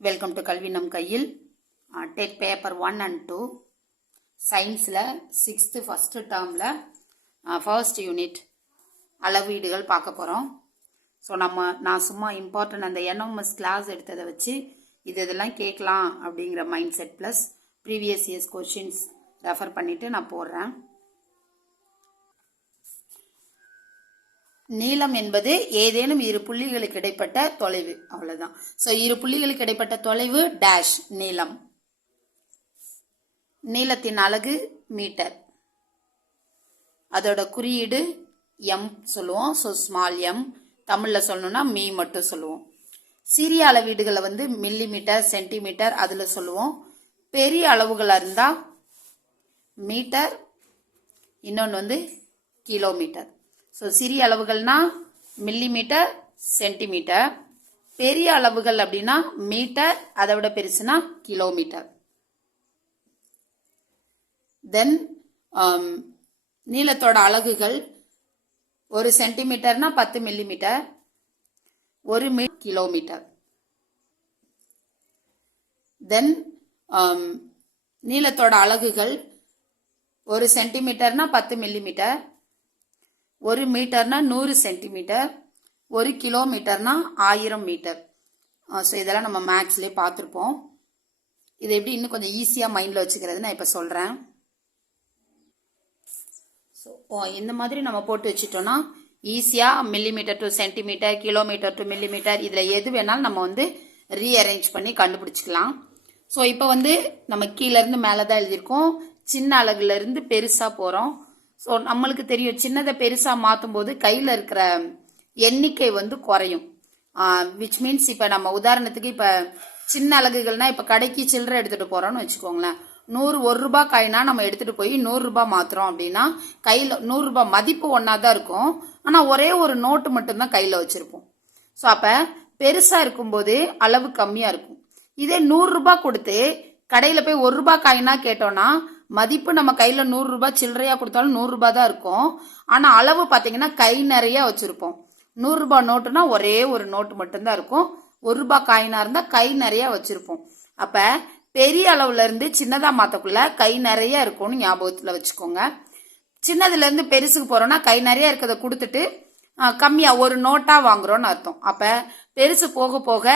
Welcome to கல்வி நம் கையில் TET paper one and two சயின்ஸில் சிக்ஸ்த்து ஃபஸ்ட்டு டேர்மில் ஃபர்ஸ்ட் யூனிட் அளவீடுகள் பார்க்க போகிறோம் ஸோ நம்ம நான் சும்மா இம்பார்ட்டன்ட் அந்த என்எம்எஸ் கிளாஸ் எடுத்ததை வச்சு இது இதெல்லாம் கேட்கலாம் அப்படிங்கிற mind set plus previous years questions refer பண்ணிவிட்டு நான் போடுறேன். நீளம் என்பது ஏதேனும் இரு புள்ளிகளுக்கு இடைப்பட்ட தொலைவு. அவ்வளவுதான். சோ இரு புள்ளிகளுக்கு இடைப்பட்ட தொலைவு டேஷ் நீளம். நீளத்தின் அலகு மீட்டர் அதோட குறியீடு எம் சொல்லுவோம். ஸோ ஸ்மால் எம் தமிழில் சொல்லணும்னா மீ மட்டும் சொல்லுவோம். சிறிய அளவீடுகளை வந்து மில்லி மீட்டர் சென்டிமீட்டர் அதில் சொல்லுவோம். பெரிய அளவுகளாக இருந்தால் மீட்டர் இன்னொன்று வந்து கிலோமீட்டர் ஸோ சிறிய அளவுகள்னா மில்லிமீட்டர் சென்டிமீட்டர் பெரிய அளவுகள் அப்படின்னா மீட்டர் அதை விட பெருசுனா கிலோமீட்டர் தென் um, நீளத்தோட அலகுகள் ஒரு சென்டிமீட்டர்னா பத்து மில்லிமீட்டர் ஒரு மீ கிலோமீட்டர் தென் நீளத்தோட அலகுகள் ஒரு சென்டிமீட்டர்னா பத்து மில்லிமீட்டர் ஒரு மீட்டர்னா நூறு சென்டிமீட்டர் ஒரு கிலோமீட்டர்னா ஆயிரம் மீட்டர். ஸோ இதெல்லாம் நம்ம மேக்ஸ்லேயே பார்த்துருப்போம். இது எப்படி இன்னும் கொஞ்சம் ஈஸியாக மைண்டில் வச்சுக்கிறது நான் இப்போ சொல்கிறேன் ஸோ இந்த மாதிரி நம்ம போட்டு வச்சுட்டோம்னா ஈஸியாக millimetre to centimetre kilometre to millimetre இதில் எது வேணாலும் நம்ம வந்து ரீஅரேஞ்ச் பண்ணி கண்டுபிடிச்சிக்கலாம். ஸோ இப்போ வந்து நம்ம கீழேருந்து மேலே தான் எழுதியிருக்கோம். சின்ன அலகுலேருந்து பெருசாக போகிறோம் ஸோ நம்மளுக்கு தெரியும் சின்னதை பெருசாக மாற்றும் போது கையில் இருக்கிற எண்ணிக்கை வந்து குறையும். விச் மீன்ஸ் இப்போ நம்ம உதாரணத்துக்கு இப்போ சின்ன அலகுகள்னா இப்போ கடைக்கு சில்லறை எடுத்துகிட்டு போகிறோம்னு வச்சுக்கோங்களேன். நூறு ஒரு ரூபா காயினா நம்ம எடுத்துகிட்டு போய் நூறுரூபா மாற்றுறோம் மாத்துறோம் அப்படின்னா கையில் நூறுரூபா மதிப்பு ஒன்றா தான் இருக்கும். ஆனால் ஒரே ஒரு நோட்டு மட்டும்தான் கையில் வச்சுருப்போம். ஸோ அப்போ பெருசாக இருக்கும்போது அளவு கம்மியாக இருக்கும். இதே நூறுரூபா கொடுத்து கடையில் போய் ஒரு ரூபா காயினா கேட்டோம்னா மதிப்பு நம்ம கையில நூறு ரூபாய் சில்லறையா கொடுத்தாலும் நூறு ரூபாய் தான் இருக்கும். ஆனா அளவு பாத்தீங்கன்னா கை நிறைய வச்சிருப்போம். நூறு ரூபாய் நோட்டுனா ஒரே ஒரு நோட்டு மட்டும்தான் இருக்கும். ஒரு ரூபாய் காயினா இருந்தா கை நிறைய வச்சிருப்போம். அப்ப பெரிய அளவுல இருந்து சின்னதா மாத்தக்குள்ள கை நிறைய இருக்கும்னு ஞாபகத்துல வச்சுக்கோங்க. சின்னதுல இருந்து பெருசுக்கு போறோம்னா கை நிறைய இருக்கிறத கொடுத்துட்டு கம்மியா ஒரு நோட்டா வாங்குறோம்னு அர்த்தம். அப்ப பெருசு போக போக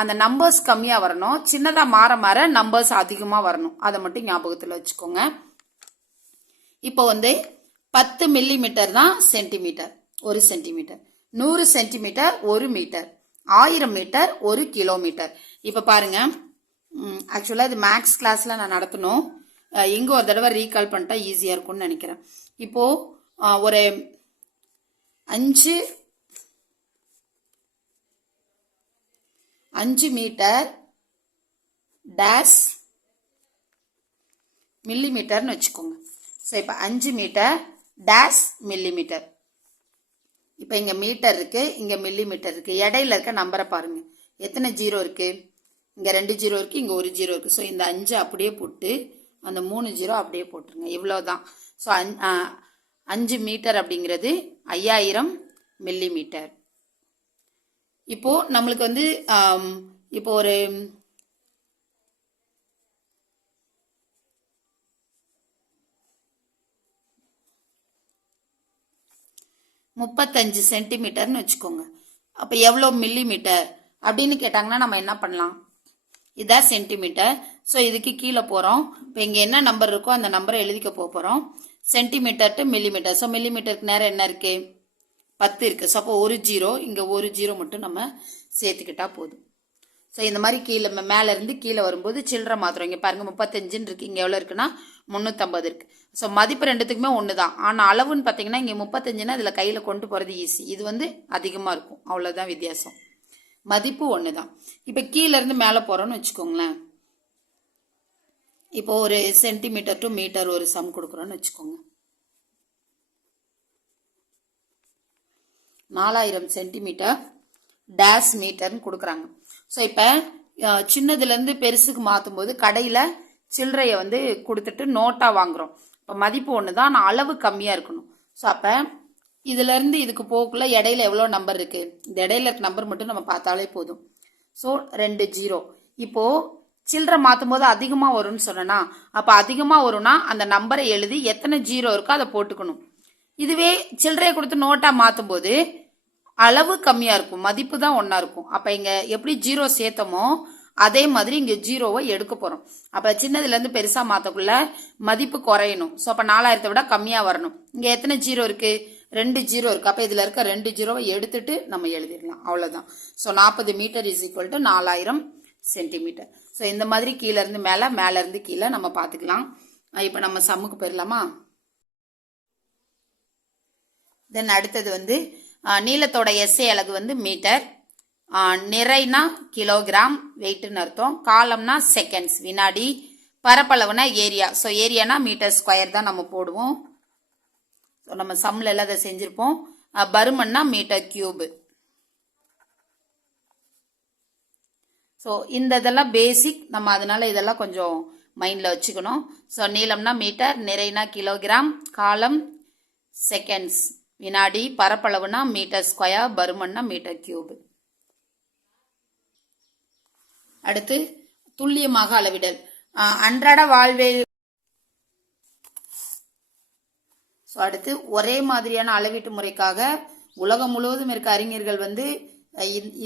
அந்த நம்பர்ஸ் கம்மியாக வரணும். சின்னதாக மாற மாற நம்பர்ஸ் அதிகமாக வரணும். அதை மட்டும் ஞாபகத்தில் வச்சுக்கோங்க. இப்போ வந்து பத்து மில்லி மீட்டர் தான் சென்டிமீட்டர் ஒரு சென்டிமீட்டர் நூறு சென்டிமீட்டர் ஒரு மீட்டர் ஆயிரம் மீட்டர் ஒரு கிலோமீட்டர் இப்போ பாருங்க. ஆக்சுவலாக இது மேக்ஸ் கிளாஸில் நான் நடத்தணும். எங்கே ஒரு தடவை ரீகால் பண்ணிட்டா ஈஸியாக இருக்கும்னு நினைக்கிறேன். இப்போது ஒரு அஞ்சு அஞ்சு மீட்டர் டேஸ் மில்லி மீட்டர்னு வச்சுக்கோங்க. ஸோ இப்போ அஞ்சு மீட்டர் டேஸ் மில்லி மீட்டர் இப்போ இங்கே மீட்டர் இருக்குது இங்கே மில்லி மீட்டர் இருக்குது இடையில இருக்க நம்பரை பாருங்கள் எத்தனை ஜீரோ இருக்குது இங்கே ரெண்டு ஜீரோ இருக்குது இங்கே ஒரு ஜீரோ இருக்குது ஸோ இந்த அஞ்சு அப்படியே போட்டு அந்த மூணு ஜீரோ அப்படியே போட்டுருங்க. இவ்வளோதான் ஸோ அஞ்சு மீட்டர் அப்படிங்கிறது ஐயாயிரம் மில்லி மீட்டர் இப்போது நம்மளுக்கு வந்து இப்போ ஒரு முப்பத்தஞ்சு சென்டிமீட்டர்னு வச்சுக்கோங்க. அப்போ எவ்வளோ மில்லி மீட்டர் அப்படின்னு கேட்டாங்கன்னா நம்ம என்ன பண்ணலாம்? இதான் சென்டிமீட்டர். ஸோ இதுக்கு கீழே போகிறோம் இப்போ இங்கே என்ன நம்பர் இருக்கோ அந்த நம்பரை எழுதிக்க போகிறோம் சென்டிமீட்டர் டு மில்லிமீட்டர் ஸோ மில்லிமீட்டருக்கு நேரம் என்ன இருக்குது பத்து இருக்கு. ஸோ அப்போ ஒரு ஜீரோ இங்கே ஒரு ஜீரோ மட்டும் நம்ம சேர்த்துக்கிட்டா போதும். ஸோ இந்த மாதிரி கீழே மேலேருந்து கீழே வரும்போது சில்லறை மாத்திரம். இங்கே பாருங்கள் முப்பத்தஞ்சுன்னு இருக்குது இங்கே எவ்வளோ இருக்குன்னா முந்நூற்றம்பது இருக்குது ஸோ மதிப்பு ரெண்டுத்துக்குமே ஒன்று தான் ஆனால் அளவுன்னு பார்த்தீங்கன்னா இங்கே முப்பத்தஞ்சுன்னா இதில் கையில் கொண்டு போகிறது ஈஸி இது வந்து அதிகமாக இருக்கும். அவ்வளோதான் வித்தியாசம். மதிப்பு ஒன்று தான் இப்போ கீழேருந்து மேலே போகிறோன்னு வச்சுக்கோங்களேன். இப்போ ஒரு சென்டிமீட்டர் டு மீட்டர் ஒரு சம் கொடுக்குறோன்னு வச்சுக்கோங்க. நாலாயிரம் சென்டிமீட்டர் டேஸ் மீட்டர்னு கொடுக்குறாங்க. ஸோ இப்போ சின்னதுலேருந்து பெருசுக்கு மாற்றும் போது கடையில் சில்லறையை வந்து கொடுத்துட்டு நோட்டாக வாங்குறோம். இப்போ மதிப்பு ஒன்று தான் ஆனால் அளவு கம்மியாக இருக்கணும். ஸோ அப்போ இதுலேருந்து இதுக்கு போக்குள்ள இடையில எவ்வளோ நம்பர் இருக்குது இந்த இடையில இருக்க நம்பர் மட்டும் நம்ம பார்த்தாலே போதும். ஸோ ரெண்டு ஜீரோ. இப்போது சில்லறை மாற்றும் போது அதிகமாக வரும்னு சொன்னேன்னா அப்போ அதிகமாக வரும்னா அந்த நம்பரை எழுதி எத்தனை ஜீரோ இருக்கோ அதை போட்டுக்கணும். இதுவே சில்லறையை கொடுத்து நோட்டாக மாற்றும் போது அளவு கம்மியாக இருக்கும் மதிப்பு தான் ஒன்றா இருக்கும். அப்போ இங்கே எப்படி ஜீரோ சேர்த்தோமோ அதே மாதிரி இங்கே ஜீரோவை எடுக்க போகிறோம் அப்போ சின்னதுலேருந்து பெருசாக மாற்றக்குள்ள மதிப்பு குறையணும். ஸோ அப்போ நாலாயிரத்தை விட கம்மியாக வரணும். இங்கே எத்தனை ஜீரோ இருக்குது ரெண்டு ஜீரோ இருக்குது அப்போ இதில் இருக்க ரெண்டு ஜீரோவை எடுத்துட்டு நம்ம எழுதிடலாம். அவ்வளோதான் ஸோ நாற்பது மீட்டர் இஸ் ஈக்குவல் டு நாலாயிரம் சென்டிமீட்டர் ஸோ இந்த மாதிரி கீழேருந்து மேலே மேலேருந்து கீழே நம்ம பார்த்துக்கலாம். இப்போ நம்ம சம்முக்கு போயிடலாமா? தென் அடுத்தது வந்து நீளத்தோட எஸ்ஏ அலகு வந்து மீட்டர். நிறைனா கிலோகிராம் வெயிட்னு அர்த்தம். காலம்னா செகண்ட்ஸ் வினாடி. பரப்பளவுனா ஏரியா. ஸோ ஏரியானா மீட்டர் ஸ்கொயர் தான் நம்ம போடுவோம். ஸோ நம்ம சம்மில் எல்லாம் அதை செஞ்சுருப்போம். பருமன்னா மீட்டர் கியூபு ஸோ இந்த இதெல்லாம் பேசிக் நம்ம அதனால இதெல்லாம் கொஞ்சம் மைண்டில் வச்சுக்கணும். ஸோ நீளம்னா மீட்டர் நிறைனா கிலோகிராம் காலம் செகண்ட்ஸ் வினாடி பரப்பளவுனா மீட்டர் ஸ்கொயர் பருமன்னா மீட்டர் கியூப் அடுத்து துல்லியமாக அளவிடல். அன்றாட வாழ்வே ஸோ அடுத்து ஒரே மாதிரியான அளவீட்டு முறைக்காக உலகம் முழுவதும் இருக்க அறிஞர்கள் வந்து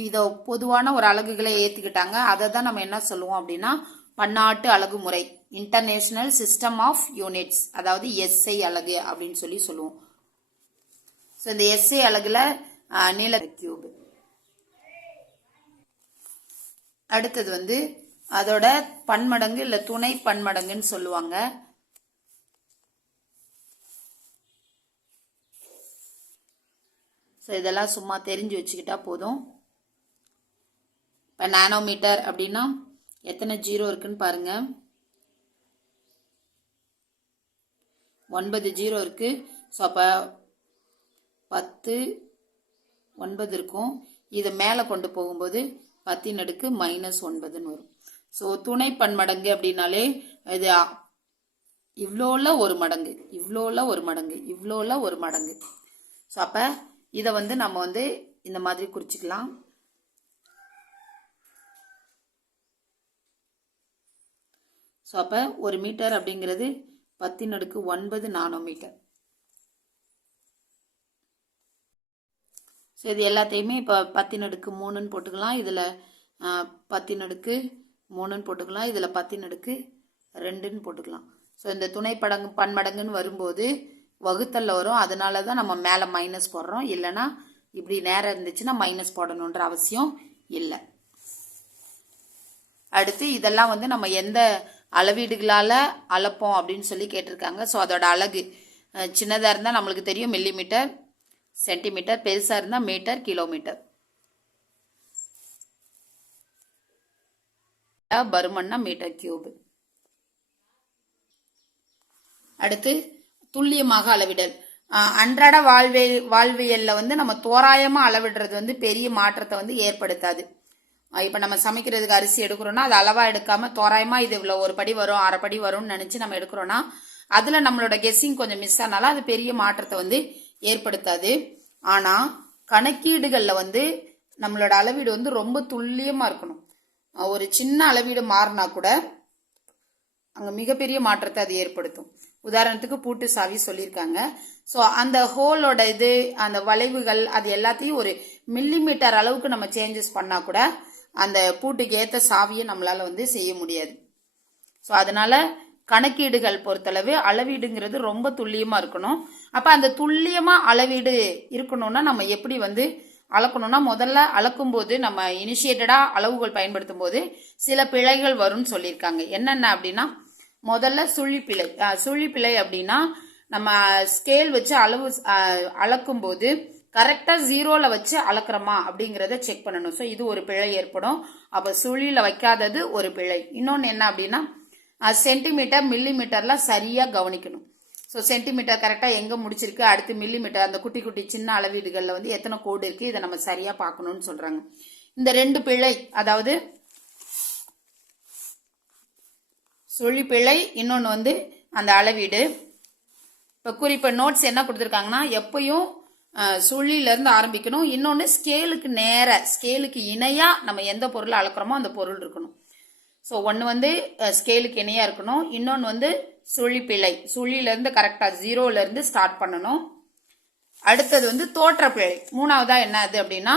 இதை பொதுவான ஒரு அலகுகளை ஏற்றுக்கிட்டாங்க அதை தான் நம்ம என்ன சொல்லுவோம் அப்படின்னா பன்னாட்டு அழகு முறை. இன்டர்நேஷனல் சிஸ்டம் ஆஃப் யூனிட்ஸ் அதாவது எஸ்ஐ அழகு அப்படின்னு சொல்லி சொல்லுவோம். ஸோ இந்த எஸ்ஐ அழகில் நீல கியூப் அடுத்தது வந்து அதோட பன்மடங்கு இல்லை துணை பன்மடங்குன்னு சொல்லுவாங்க. ஸோ இதெல்லாம் சும்மா தெரிஞ்சு வச்சுக்கிட்டா போதும். இப்போ நானோமீட்டர் அப்படின்னா எத்தனை ஜீரோ இருக்குன்னு பாருங்க. ஒன்பது ஜீரோ இருக்குது ஸோ அப்போ பத்து ஒன்பது இருக்கும் இதை மேலே கொண்டு போகும்போது பத்தின் அடுக்கு மைனஸ் ஒன்பதுன்னு வரும். ஸோ துணை பன்மடங்கு அப்படின்னாலே இது இவ்வளோல ஒரு மடங்கு இவ்வளோல ஒரு மடங்கு இவ்வளோல ஒரு மடங்கு. ஸோ அப்போ இதை வந்து நம்ம வந்து இந்த மாதிரி குறிச்சிக்கலாம். ஸோ அப்போ ஒரு மீட்டர் அப்படிங்கிறது பத்தின் அடுக்கு ஒன்பது நானோ மீட்டர் ஸோ இது எல்லாத்தையுமே இப்போ பத்தின் அடுக்கு மூணுன்னு போட்டுக்கலாம். இதில் பத்தின் அடுக்கு மூணுன்னு போட்டுக்கலாம். இதில் பத்தின் அடுக்கு ரெண்டுன்னு போட்டுக்கலாம். ஸோ இந்த துணை படங்கு பன்மடங்குன்னு வரும்போது வகுத்தல்ல வரும். அதனால தான் நம்ம மேலே மைனஸ் போடுறோம். இல்லைன்னா இப்படி நேரம் இருந்துச்சுன்னா மைனஸ் போடணுன்ற அவசியம் இல்லை. அடுத்து இதெல்லாம் வந்து நம்ம எந்த அளவீடுகளால் அளப்போம் அப்படின்னு சொல்லி கேட்டிருக்காங்க. ஸோ அதோட அழகு சின்னதாக இருந்தால் நம்மளுக்கு தெரியும். மில்லிமீட்டர் சென்டிமீட்டர் பெருசாக இருந்தால் மீட்டர் கிலோமீட்டர். பருமன்னா மீட்டர் கியூப் அடுத்து துல்லியமாக அளவிடல். அன்றாட வாழ்வே வாழ்வியல்ல வந்து நம்ம தோராயமா அளவிடுறது வந்து பெரிய மாற்றத்தை வந்து ஏற்படுத்தாது. இப்போ இப்ப நம்ம சமைக்கிறதுக்கு அரிசி எடுக்கிறோம்னா அது அளவா எடுக்காம தோராயமா இது இவ்வளவு ஒரு படி வரும் அரை படி வரும்னு நினைச்சு நம்ம எடுக்கிறோம்னா அதுல நம்மளோட கெஸ்ஸிங் கொஞ்சம் மிஸ் ஆனாலும் அது பெரிய மாற்றத்தை வந்து ஏற்படுத்தாது. ஆனால் கணக்கீடுகளில் வந்து நம்மளோட அளவீடு வந்து ரொம்ப துல்லியமாக இருக்கணும். ஒரு சின்ன அளவீடு மாறினா கூட அங்கே மிகப்பெரிய மாற்றத்தை அது ஏற்படுத்தும். உதாரணத்துக்கு பூட்டு சாவி சொல்லியிருக்காங்க. ஸோ அந்த ஹோலோட இது அந்த வளைவுகள் அது எல்லாத்தையும் ஒரு மில்லிமீட்டர் அளவுக்கு நம்ம சேஞ்சஸ் பண்ணால் கூட அந்த பூட்டுக்கு ஏற்ற சாவியை நம்மளால் வந்து செய்ய முடியாது. ஸோ அதனால கணக்கீடுகள் பொறுத்தளவு அளவீடுங்கிறது ரொம்ப துல்லியமாக இருக்கணும். அப்போ அந்த துல்லியமாக அளவீடு இருக்கணும்னா நம்ம எப்படி வந்து அளக்கணும்னா முதல்ல அளக்கும்போது நம்ம இனிஷியேட்டடாக அளவுகள் பயன்படுத்தும் போது சில பிழைகள் வரும்னு சொல்லியிருக்காங்க. என்னென்ன அப்படின்னா முதல்ல சுழிப்பிழை. சுழிப்பிழை அப்படின்னா நம்ம ஸ்கேல் வச்சு அளவு அஹ், அளக்கும் போது கரெக்டாக ஜீரோவில் வச்சு அளக்குறோமா அப்படிங்கிறத செக் பண்ணணும். ஸோ இது ஒரு பிழை ஏற்படும். அப்போ சுழியில் வைக்காதது ஒரு பிழை. இன்னொன்று என்ன அப்படின்னா சென்டிமீட்டர் மில்லிமீட்டரில் சரியாக கவனிக்கணும். ஸோ சென்டிமீட்டர் கரெக்டாக எங்கே முடிச்சிருக்கு? அடுத்து மில்லிமீட்டர் அந்த குட்டி குட்டி சின்ன அளவீடுகளில் வந்து எத்தனை கோடு இருக்குது இதை நம்ம சரியாக பார்க்கணும்னு சொல்கிறாங்க இந்த ரெண்டு பிழை அதாவது சுழி பிழை இன்னொன்று வந்து அந்த அளவீடு. இப்போ குறிப்பாக நோட்ஸ் என்ன கொடுத்துருக்காங்கன்னா எப்பயும் சுழிலேருந்து ஆரம்பிக்கணும். இன்னொன்று ஸ்கேலுக்கு நேர ஸ்கேலுக்கு இணையாக நம்ம எந்த பொருளை அளக்குறோமோ அந்த பொருள் இருக்கணும். ஸோ ஒன்று வந்து ஸ்கேலுக்கு இணையாக இருக்கணும். இன்னொன்று வந்து சுழி பிழை சுழியிலேருந்து கரெக்டாக ஜீரோலேருந்து ஸ்டார்ட் பண்ணணும். அடுத்தது வந்து தோற்றப்பிழை. என்ன என்னது அப்படின்னா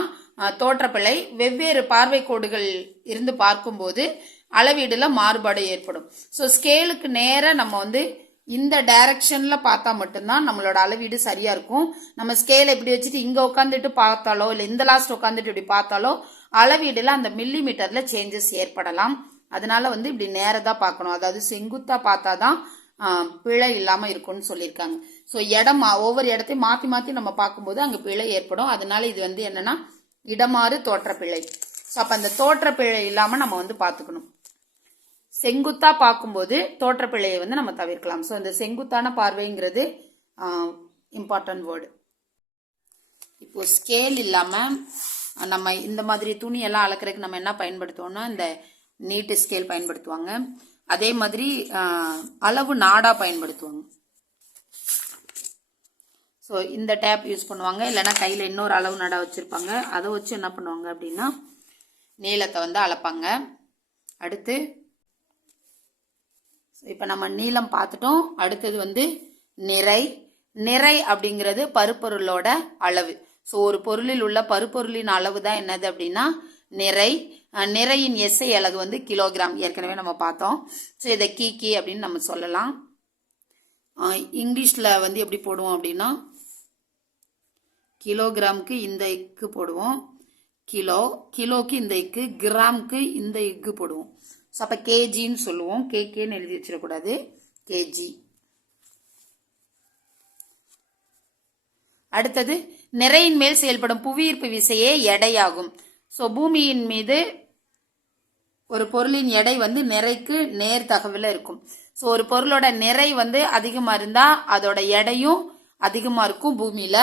தோற்றப்பிழை. வெவ்வேறு பார்வை கோடுகள் இருந்து பார்க்கும்போது அளவீடுல மாறுபாடு ஏற்படும். ஸோ ஸ்கேலுக்கு நேராக நம்ம வந்து இந்த டைரக்ஷன்ல பார்த்தா மட்டும்தான் நம்மளோட அளவீடு சரியா இருக்கும். நம்ம ஸ்கேலை இப்படி வச்சுட்டு இங்க உட்காந்துட்டு பார்த்தாலோ இல்லை இந்த லாஸ்ட் உட்காந்துட்டு இப்படி பார்த்தாலோ அளவீடுல அந்த மில்லி மீட்டர்ல சேஞ்சஸ் ஏற்படலாம். அதனால வந்து இப்படி நேரதா பார்க்கணும். அதாவது செங்குத்தா பார்த்தா தான் பிழை இல்லாம இருக்கும்னு சொல்லியிருக்காங்க. ஸோ இடம் மா- ஒவ்வொரு இடத்தையும் மாத்தி மாத்தி நம்ம பார்க்கும்போது அங்க பிழை ஏற்படும். அதனால இது வந்து என்னன்னா இடமாறு தோற்ற பிழை. ஸோ அப்ப அந்த தோற்ற பிழை இல்லாம நம்ம வந்து பார்த்துக்கணும். செங்குத்தா பார்க்கும்போது தோற்ற பிழையை வந்து நம்ம தவிர்க்கலாம். ஸோ இந்த செங்குத்தான பார்வைங்கிறது இம்பார்ட்டன்ட் வேர்டு இப்போ ஸ்கேல் இல்லாம நம்ம இந்த மாதிரி துணியெல்லாம் அளக்குறதுக்கு நம்ம என்ன பயன்படுத்துவோம்னா இந்த நீட்டு ஸ்கேல் பயன்படுத்துவாங்க. அதே மாதிரி அளவு நாடா பயன்படுத்துவாங்க. ஸோ இந்த டேப் யூஸ் பண்ணுவாங்க. இல்லைன்னா கையில் இன்னொரு அளவு நாடா வச்சுருப்பாங்க. அதை வச்சு என்ன பண்ணுவாங்க அப்படின்னா நீளத்தை வந்து அளப்பாங்க. அடுத்து இப்போ நம்ம நீளம் பார்த்துட்டோம். அடுத்தது வந்து நிறை. நிறை அப்படிங்கிறது பருப்பொருளோட அளவு. ஸோ ஒரு பொருளில் உள்ள பருப்பொருளின் அளவு தான் என்னது அப்படின்னா நிறை நிறையின் எஸ்ஐ அழகு வந்து கிலோகிராம். ஏற்கனவே நம்ம பார்த்தோம். ஸோ இதை கீ கீ அப்படின்னு நம்ம சொல்லலாம். இங்கிலீஷில் வந்து எப்படி போடுவோம் அப்படின்னா கிலோகிராமுக்கு இந்த இக்கு போடுவோம். கிலோ கிலோக்கு இந்த இக்கு கிராமுக்கு இந்த இக்கு போடுவோம். ஸோ அப்போ கேஜின்னு சொல்லுவோம். கேகேன்னு எழுதி வச்சிடக்கூடாது. கேஜி. அடுத்தது நிறையின் மேல் செயல்படும் புவியீர்ப்பு விசையே எடையாகும். ஸோ பூமியின் மீது ஒரு பொருளின் எடை வந்து நிறைக்கு நேர் தகவலில் இருக்கும். ஸோ ஒரு பொருளோட நிறை வந்து அதிகமாக இருந்தால் அதோட எடையும் அதிகமாக இருக்கும் பூமியில்.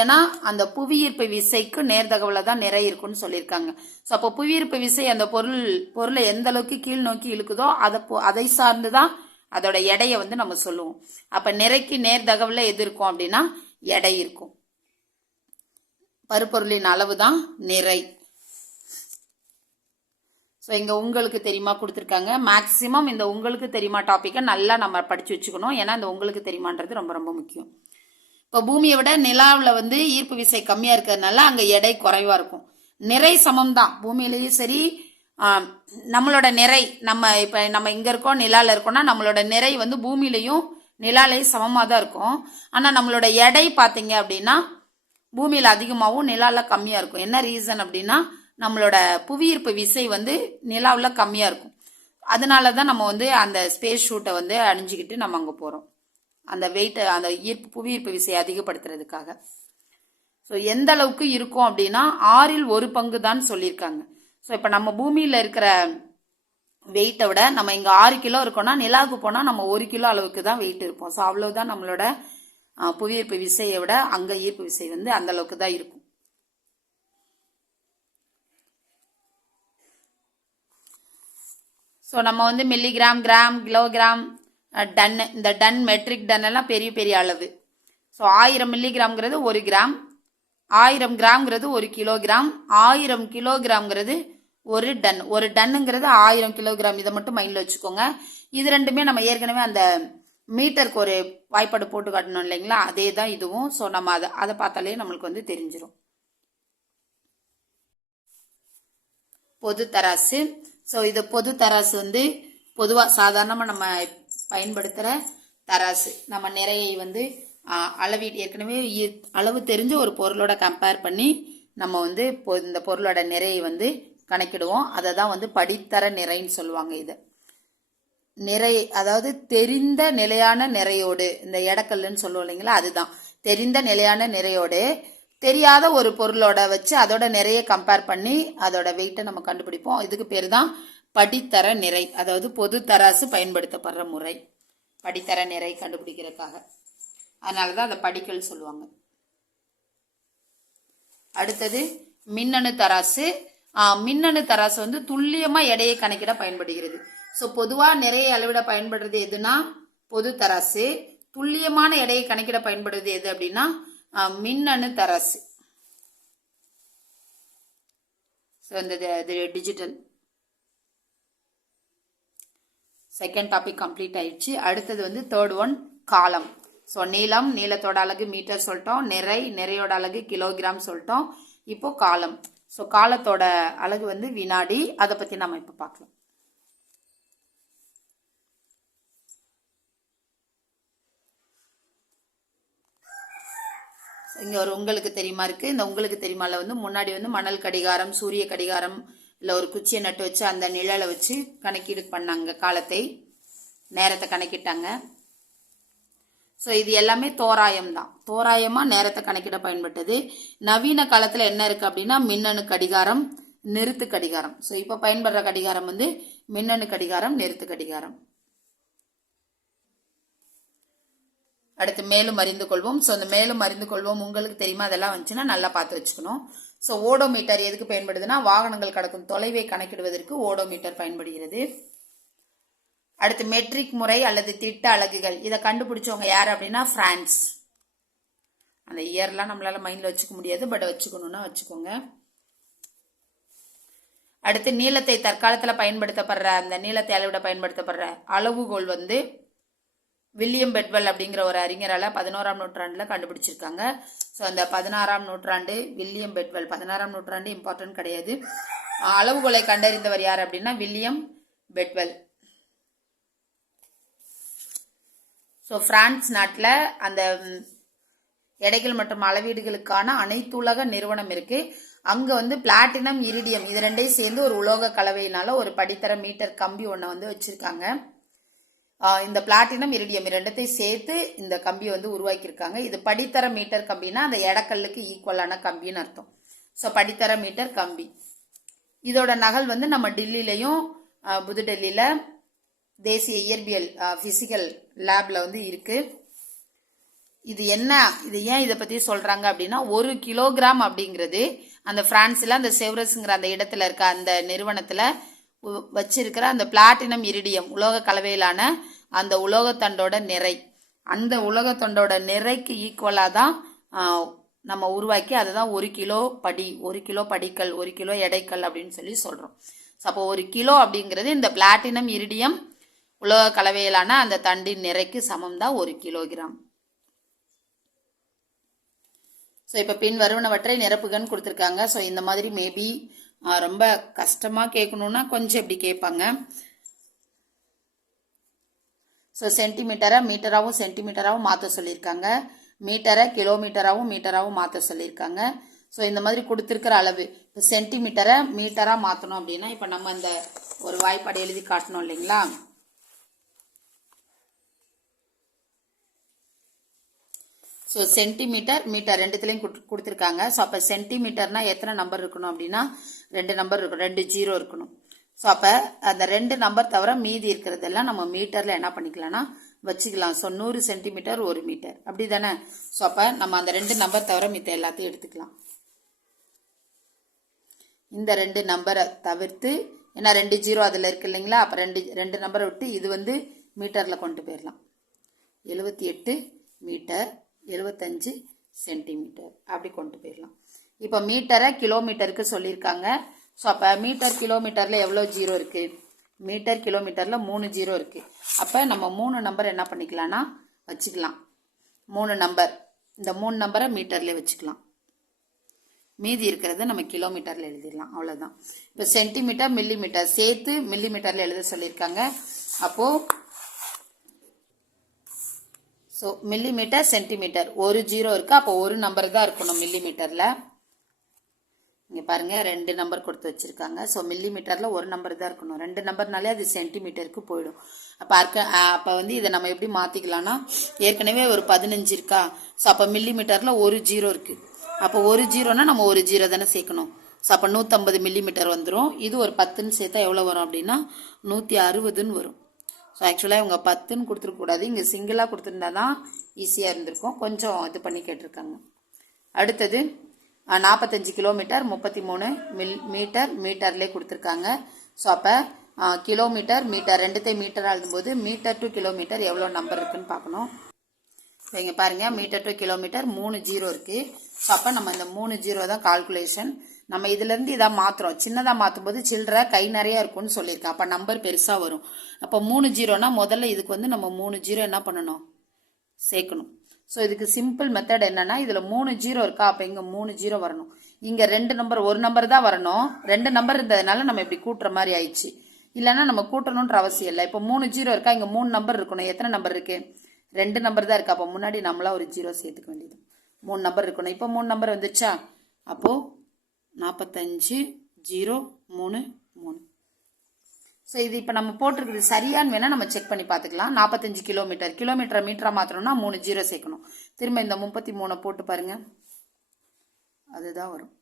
ஏன்னா அந்த புவியீர்ப்பு விசைக்கு நேர் தகவலில் தான் நிறை இருக்கும்னு சொல்லியிருக்காங்க. ஸோ அப்போ புவியீர்ப்பு விசை அந்த பொருள் பொருளை எந்த அளவுக்கு கீழ் நோக்கி இழுக்குதோ அதை அதை சார்ந்து தான் அதோட எடையை வந்து நம்ம சொல்லுவோம். அப்போ நிறைக்கு நேர் தகவலில் எது இருக்கும் அப்படின்னா எடை இருக்கும். பருப்பொருளின் அளவு தான் நிறை. ஸோ இங்கே உங்களுக்கு தெரியுமா கொடுத்துருக்காங்க. மேக்ஸிமம் இந்த உங்களுக்கு தெரியுமா டாப்பிக்கை நல்லா நம்ம படித்து வச்சுக்கணும். ஏன்னா இந்த உங்களுக்கு தெரியுமான்றது ரொம்ப ரொம்ப முக்கியம். இப்போ பூமியை விட நிலாவில் வந்து ஈர்ப்பு விசை கம்மியாக இருக்கிறதுனால அங்கே எடை குறைவாக இருக்கும். நிறை சமம் தான் பூமியிலையும் சரி நம்மளோட நிறை நம்ம இப்போ நம்ம இங்கே இருக்கோம் நிலாவில் இருக்கோம்னா நம்மளோட நிறை வந்து பூமியிலையும் நிலாலையும் சமமாக தான் இருக்கும். ஆனால் நம்மளோட எடை பார்த்தீங்க அப்படின்னா பூமியில் அதிகமாகவும் நிலாவில் கம்மியாக இருக்கும். என்ன ரீசன் அப்படின்னா நம்மளோட புவியீர்ப்பு விசை வந்து நிலாவில் கம்மியாக இருக்கும். அதனால தான் நம்ம வந்து அந்த ஸ்பேஸ் ஷூட்டை வந்து அணிஞ்சிக்கிட்டு நம்ம அங்கே போகிறோம் அந்த வெயிட்டை அந்த ஈர்ப்பு புவியீர்ப்பு விசையை அதிகப்படுத்துறதுக்காக. ஸோ எந்த அளவுக்கு இருக்கும் அப்படின்னா ஆறில் ஒரு பங்கு தான் சொல்லியிருக்காங்க. ஸோ இப்போ நம்ம பூமியில் இருக்கிற வெயிட்டை விட நம்ம இங்கே ஆறு கிலோ இருக்கோம்னா நிலாவுக்கு போனால் நம்ம ஒரு கிலோ அளவுக்கு தான் வெயிட் இருப்போம். ஸோ அவ்வளோதான் நம்மளோட புவியீர்ப்பு விசையை விட அங்கே ஈர்ப்பு விசை வந்து அந்த அளவுக்கு தான் இருக்கும். ஸோ நம்ம வந்து மில்லிகிராம் கிராம் கிலோகிராம் டன்னு டன் இந்த டன் மெட்ரிக் டன் எல்லாம் பெரிய பெரிய அளவு. ஸோ ஆயிரம் மில்லிகிராம்ங்கிறது ஒரு கிராம் ஆயிரம் கிராம்ங்கிறது ஒரு கிலோகிராம் ஆயிரம் கிலோகிராம்ங்கிறது ஒரு டன். ஒரு டன்னுங்கிறது ஆயிரம் கிலோகிராம் இதை மட்டும் மைண்டில் வச்சுக்கோங்க. இது ரெண்டுமே நம்ம ஏற்கனவே அந்த மீட்டருக்கு ஒரு வாய்ப்பாடு போட்டு காட்டணும் இல்லைங்களா? அதே தான் இதுவும். ஸோ நம்ம அதை அதை பார்த்தாலே நம்மளுக்கு வந்து தெரிஞ்சிடும் பொது தராசு ஸோ இது பொது தராசு வந்து பொதுவாக சாதாரணமாக நம்ம பயன்படுத்துகிற தராசு. நம்ம நிறையை வந்து அளவீடு ஏற்கனவே இ- அளவு தெரிஞ்ச ஒரு பொருளோட கம்பேர் பண்ணி நம்ம வந்து பொ- இந்த பொருளோட நிறையை வந்து கணக்கிடுவோம். அதை தான் வந்து படித்தர நிறைன்னு சொல்லுவாங்க இதை. நிறை அதாவது தெரிந்த நிலையான நிறையோடு இந்த இடக்கல்லுன்னு சொல்லுவோம் இல்லைங்களா அதுதான். தெரிந்த நிலையான நிறையோடு தெரியாத ஒரு பொருளோட வச்சு அதோட நிறைய கம்பேர் பண்ணி அதோட வெயிட்டை நம்ம கண்டுபிடிப்போம். இதுக்கு பேர் தான் படித்தர நிறை அதாவது பொது தராசு பயன்படுத்தப்படுற முறை. படித்தர நிறை கண்டுபிடிக்கிறதுக்காக. அதனால தான் அதை படிக்கல் சொல்லுவாங்க. அடுத்தது மின்னணு தராசு. மின்னணு தராசு வந்து துல்லியமாக எடையை கணக்கிட பயன்படுகிறது. ஸோ பொதுவாக நிறைய அளவிட பயன்படுறது எதுனா பொது தராசு. துல்லியமான எடையை கணக்கிட பயன்படுறது எது அப்படின்னா மின்னணு தராசு. ஸோ இந்த டிஜிட்டல் செகண்ட் டாபிக் கம்ப்ளீட் ஆயிடுச்சு. அடுத்தது வந்து தேர்ட் ஒன் காலம். ஸோ நீளம் நீளத்தோட அழகு மீட்டர் சொல்லிட்டோம். நிறை நிறையோட அழகு கிலோகிராம் சொல்லிட்டோம். இப்போ காலம். ஸோ காலத்தோட அலகு வந்து வினாடி. அதை பற்றி நம்ம இப்போ பார்க்கலாம். இங்க ஒரு உங்களுக்கு தெரியுமா இருக்கு? இந்த உங்களுக்கு தெரியுமால வந்து முன்னாடி வந்து மணல் கடிகாரம் சூரிய கடிகாரம் இல்ல ஒரு குச்சியை நட்டு வச்சு அந்த நிழலை வச்சு கணக்கீடு பண்ணாங்க காலத்தை நேரத்தை கணக்கிட்டாங்க. ஸோ இது எல்லாமே தோராயம் தான். தோராயமா நேரத்தை கணக்கிட பயன்பட்டது. நவீன காலத்துல என்ன இருக்கு அப்படின்னா மின்னணு கடிகாரம் நிறுத்து கடிகாரம். ஸோ இப்போ பயன்படுற கடிகாரம் வந்து மின்னணு கடிகாரம் நிறுத்து கடிகாரம். அடுத்து மேலும் அறிந்து கொள்வோம். ஸோ அந்த மேலும் அறிந்து கொள்வோம். உங்களுக்கு தெரியுமா? அதெல்லாம் வந்துச்சுன்னா நல்லா பார்த்து வச்சுக்கணும். ஸோ ஓடோமீட்டர் எதுக்கு பயன்படுதுன்னா வாகனங்கள் கடக்கும் தொலைவை கணக்கிடுவதற்கு ஓடோமீட்டர் பயன்படுகிறது. அடுத்து மெட்ரிக் முறை அல்லது திட்ட அலகுகள். இதை கண்டுபிடிச்சவங்க யார் அப்படின்னா பிரான்ஸ் அந்த இயர்லாம் நம்மளால மைண்டில் வச்சுக்க முடியாது பட் வச்சுக்கணும்னா வச்சுக்கோங்க. அடுத்து நீளத்தை தற்காலத்தில் பயன்படுத்தப்படுற அந்த நீளத்தை அளவிட பயன்படுத்தப்படுற அளவுகோல் வந்து வில்லியம் பெட்வெல் அப்படிங்கிற ஒரு அறிஞரால் பதினோராம் நூற்றாண்டில் கண்டுபிடிச்சிருக்காங்க. ஸோ அந்த பதினாறாம் நூற்றாண்டு வில்லியம் பெட்வெல் பதினாறாம் நூற்றாண்டு இம்பார்ட்டன்ட் கிடையாது. அளவுகளை அளவுகோலை கண்டறிந்தவர் யார் அப்படின்னா வில்லியம் பெட்வெல். ஸோ பிரான்ஸ் நாட்டில் அந்த எடைகள் மற்றும் அளவீடுகளுக்கான அனைத்து உலக நிறுவனம் இருக்கு. அங்க வந்து பிளாட்டினம் இரிடியம் இது ரெண்டையும் சேர்ந்து ஒரு உலோக கலவையினால ஒரு படித்தர மீட்டர் கம்பி ஒன்றை வந்து வச்சிருக்காங்க. இந்த பிளாட்டினம் இரிடியம் இரண்டத்தை ரெண்டத்தையும் சேர்த்து இந்த கம்பியை வந்து உருவாக்கியிருக்காங்க. இது படித்தர மீட்டர் கம்பினா அந்த எடக்கல்லுக்கு ஈக்குவலான கம்பின்னு அர்த்தம். ஸோ படித்தர மீட்டர் கம்பி. இதோட நகல் வந்து நம்ம டெல்லியிலையும் புதுடெல்லியில் தேசிய இயற்பியல் ஃபிசிக்கல் லேபில் வந்து இருக்குது இது என்ன? இது ஏன் இதை பற்றி சொல்கிறாங்க அப்படின்னா ஒரு கிலோகிராம் அப்படிங்கிறது அந்த ஃப்ரான்ஸில் அந்த செவ்ரஸுங்கிற அந்த இடத்துல இருக்க அந்த நிறுவனத்தில் வச்சிருக்கிற அந்த பிளாட்டினம் இரிடியம் உலோக கலவையிலான அந்த உலோகத்தண்டோட நிறை. அந்த உலோகத்தண்டோட நிறைக்கு ஈக்குவலாக தான் நம்ம உருவாக்கி அதுதான் ஒரு கிலோ படி ஒரு கிலோ படிக்கல் ஒரு கிலோ எடைக்கல் அப்படின்னு சொல்லி சொல்கிறோம் ஸோ அப்போ ஒரு கிலோ அப்படிங்கிறது இந்த பிளாட்டினம் இரிடியம் உலோக கலவையிலான அந்த தண்டின் நிறைக்கு சமம் தான் ஒரு கிலோகிராம் ஸோ இப்போ பின் வருவனவற்றை நிரப்புகன்னு கொடுத்துருக்காங்க. ஸோ இந்த மாதிரி மேபி ரொம்ப கஷ்டமாக கேட்கணுன்னா கொஞ்சம் இப்படி கேட்பாங்க. ஸோ சென்டிமீட்டரை மீட்டராகவும் சென்டிமீட்டராகவும் மாற்ற சொல்லியிருக்காங்க. மீட்டரை கிலோமீட்டராகவும் மீட்டராகவும் மாற்ற சொல்லியிருக்காங்க. ஸோ இந்த மாதிரி கொடுத்துருக்கிற அளவு. இப்போ சென்டிமீட்டரை மீட்டராக மாற்றணும் அப்படின்னா இப்போ நம்ம இந்த ஒரு வாய்ப்பாடு எழுதி காட்டணும் இல்லைங்களா? ஸோ சென்டிமீட்டர் மீட்டர் ரெண்டுத்துலேயும் கொடுத்துருக்காங்க. ஸோ அப்போ சென்டிமீட்டர்னால் எத்தனை நம்பர் இருக்கணும் அப்படின்னா ரெண்டு நம்பர் இருக்கணும் ரெண்டு ஜீரோ இருக்கணும். ஸோ அப்போ அந்த ரெண்டு நம்பர் தவிர மீதி இருக்கிறதெல்லாம் நம்ம மீட்டரில் என்ன பண்ணிக்கலாம்னா வச்சுக்கலாம். ஸோ நூறு சென்டிமீட்டர் ஒரு மீட்டர். அப்படி தானே ஸோ அப்போ நம்ம அந்த ரெண்டு நம்பர் தவிர மித்த எல்லாத்தையும் எடுத்துக்கலாம். இந்த ரெண்டு நம்பரை தவிர்த்து ஏன்னா ரெண்டு ஜீரோ அதில் இருக்கு இல்லைங்களா? அப்போ ரெண்டு ரெண்டு நம்பரை விட்டு இது வந்து மீட்டரில் கொண்டு போயிடலாம். எழுபத்தி எட்டு மீட்டர் எழுபத்தஞ்சு சென்டிமீட்டர் அப்படி கொண்டு போயிடலாம். இப்போ மீட்டரை கிலோமீட்டருக்கு சொல்லியிருக்காங்க. ஸோ அப்போ மீட்டர் கிலோமீட்டரில் எவ்வளோ ஜீரோ இருக்குது மீட்டர் கிலோமீட்டரில் மூணு ஜீரோ இருக்குது அப்போ நம்ம மூணு நம்பர் என்ன பண்ணிக்கலாம்னா வச்சுக்கலாம். மூணு நம்பர் இந்த மூணு நம்பரை மீட்டர்லேயே வச்சுக்கலாம். மீதி இருக்கிறத நம்ம கிலோமீட்டரில் எழுதிடலாம். அவ்வளோதான் இப்போ சென்டிமீட்டர் மில்லிமீட்டர் சேர்த்து மில்லிமீட்டர்ல எழுத சொல்லியிருக்காங்க. அப்போது ஸோ மில்லிமீட்டர் சென்டிமீட்டர் ஒரு ஜீரோ இருக்குது அப்போ ஒரு நம்பர் தான் இருக்கணும் மில்லிமீட்டர்ல இங்கே பாருங்கள் ரெண்டு நம்பர் கொடுத்து வச்சிருக்காங்க. ஸோ மில்லிமீட்டர்ல ஒரு நம்பர் தான் இருக்கணும். ரெண்டு நம்பர்னாலே அது சென்டிமீட்டருக்கு போயிடும். அப்போ அர்க்க அப்போ வந்து இதை நம்ம எப்படி மாற்றிக்கலாம்னா ஏற்கனவே ஒரு பதினஞ்சு இருக்கா? ஸோ அப்போ மில்லிமீட்டர்ல ஒரு ஜீரோ இருக்குது அப்போ ஒரு ஜீரோனா நம்ம ஒரு ஜீரோ தானே சேர்க்கணும். ஸோ அப்போ நூற்றம்பது மில்லிமீட்டர் வந்துடும் இது ஒரு பத்துன்னு சேர்த்தா எவ்வளோ வரும் அப்படின்னா நூற்றி அறுபதுன்னு வரும். ஸோ ஆக்சுவலாக இவங்க பத்துன்னு கொடுத்துருக்கூடாது இங்கே சிங்கிளாக கொடுத்துருந்தா தான் ஈஸியாக இருந்திருக்கும். கொஞ்சம் இது பண்ணி கேட்டிருக்காங்க. அடுத்தது நாற்பத்தஞ்சு கிலோமீட்டர் முப்பத்தி மூணு மில் மீட்டர் மீட்டர்லேயே கொடுத்துருக்காங்க. ஸோ அப்போ கிலோமீட்டர் மீட்டர் ரெண்டுத்தையும் மீட்டர் ஆகும்போது மீட்டர் டு கிலோமீட்டர் எவ்வளோ நம்பர் இருக்குன்னு பார்க்கணும். இப்போ இங்கே பாருங்கள் மீட்டர் டு கிலோமீட்டர் மூணு ஜீரோ இருக்குது ஸோ அப்போ நம்ம இந்த மூணு ஜீரோ தான் கால்குலேஷன் நம்ம இதுலேருந்து இதாக மாற்றுறோம் சின்னதாக மாற்றும் போது சில்லற கை நிறையா இருக்கும்னு சொல்லியிருக்கேன் அப்போ நம்பர் பெருசாக வரும். அப்போ மூணு ஜீரோனா முதல்ல இதுக்கு வந்து நம்ம மூணு ஜீரோ என்ன பண்ணணும்? சேர்க்கணும். ஸோ இதுக்கு சிம்பிள் மெத்தட் என்னன்னா இதில் மூணு ஜீரோ இருக்கா? அப்போ இங்கே மூணு ஜீரோ வரணும். இங்கே ரெண்டு நம்பர் ஒரு நம்பர் தான் வரணும். ரெண்டு நம்பர் இருந்ததுனால நம்ம இப்படி கூட்டுற மாதிரி ஆயிடுச்சு. இல்லைன்னா நம்ம கூட்டணுன்ற அவசியம் இல்லை. இப்போ மூணு ஜீரோ இருக்கா? இங்கே மூணு நம்பர் இருக்கணும். எத்தனை நம்பர் இருக்கு? ரெண்டு நம்பர் தான் இருக்கா. அப்போ முன்னாடி நம்மளா ஒரு ஜீரோ சேர்த்துக்க வேண்டியது. மூணு நம்பர் இருக்கணும். இப்போ மூணு நம்பர் வந்துச்சா? அப்போது நாற்பத்தஞ்சு ஜீரோ மூணு மூணு. ஸோ இது இப்போ நம்ம போட்டிருக்குது. சரியான்னு வேணால் நம்ம செக் பண்ணி பார்த்துக்கலாம். நாற்பத்தஞ்சு கிலோமீட்டர் கிலோமீட்டரை மீட்டராக மாற்றணும்னா மூணு ஜீரோ சேர்க்கணும். திரும்ப இந்த முப்பத்தி மூணை போட்டு பாருங்கள் அதுதான் வரும்.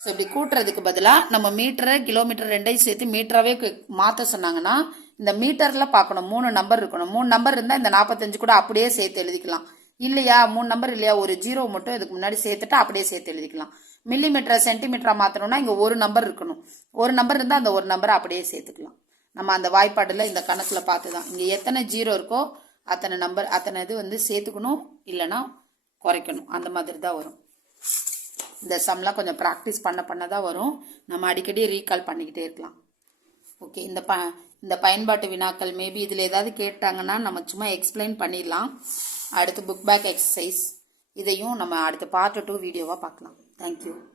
ஸோ இப்படி கூட்டுறதுக்கு பதிலாக நம்ம மீட்டரை கிலோமீட்டர் ரெண்டையும் சேர்த்து மீட்டராகவே மாற்ற சொன்னாங்கன்னா இந்த மீட்டரில் பார்க்கணும். மூணு நம்பர் இருக்கணும். மூணு நம்பர் இருந்தால் இந்த நாற்பத்தஞ்சு கூட அப்படியே சேர்த்து எழுதிக்கலாம். இல்லையா? மூணு நம்பர் இல்லையா? ஒரு ஜீரோ மட்டும் இதுக்கு முன்னாடி சேர்த்துட்டு அப்படியே சேர்த்து எழுதிக்கலாம். மில்லி மீட்டரை சென்டிமீட்டரா மாற்றணும்னா இங்கே ஒரு நம்பர் இருக்கணும். ஒரு நம்பர் இருந்தால் அந்த ஒரு நம்பரை அப்படியே சேர்த்துக்கலாம். நம்ம அந்த வாய்ப்பாடில் இந்த கணக்கில் பார்த்து தான் இங்கே எத்தனை ஜீரோ இருக்கோ அத்தனை நம்பர் அத்தனை இது வந்து சேர்த்துக்கணும் இல்லைன்னா குறைக்கணும். அந்த மாதிரி தான் வரும். இந்த சம்லாம் கொஞ்சம் ப்ராக்டிஸ் பண்ண பண்ண தான் வரும். நம்ம அடிக்கடி ரீகால் பண்ணிக்கிட்டே இருக்கலாம். ஓகே இந்த ப இந்த பயன்பாட்டு வினாக்கள் மேபி இதில் ஏதாவது கேட்டாங்கன்னா நம்ம சும்மா எக்ஸ்பிளைன் பண்ணிடலாம். அடுத்து புக் பேக் எக்ஸசைஸ் இதையும் நம்ம அடுத்து பார்ட் டூ வீடியோவாக பார்க்கலாம். Thank you.